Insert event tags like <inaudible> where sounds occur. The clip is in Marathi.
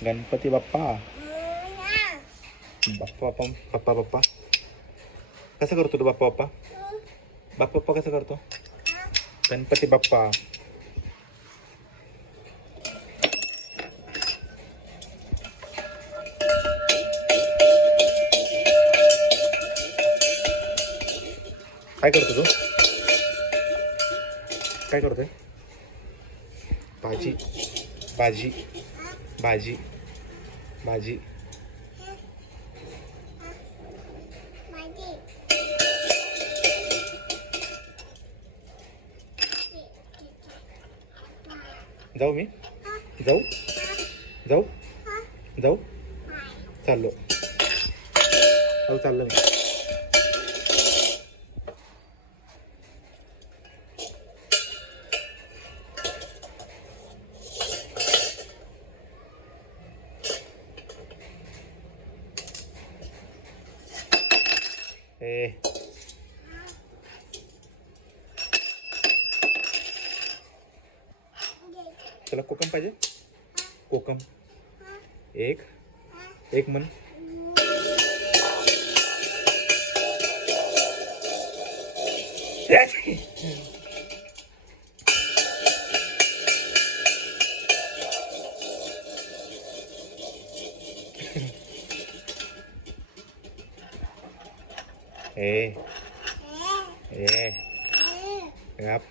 गणपती बाप्पा बाप्पा बाप्पा बाप्पा बाप्पा कसं करतो तू बाप्पा बाप्पा बाप्पा बाप्पा कसं करतो गणपती बाप्पा काय करतो तू काय करतोय भाजी भाजी भाजी. भाजी. जाऊ मी? जाऊ? जाऊ? जाऊ? चाललो. जाऊ चाललो मी. ए. तुला कोकम पाहिजे? कोकम. एक. एक मन <laughs> เอ เอนะครับ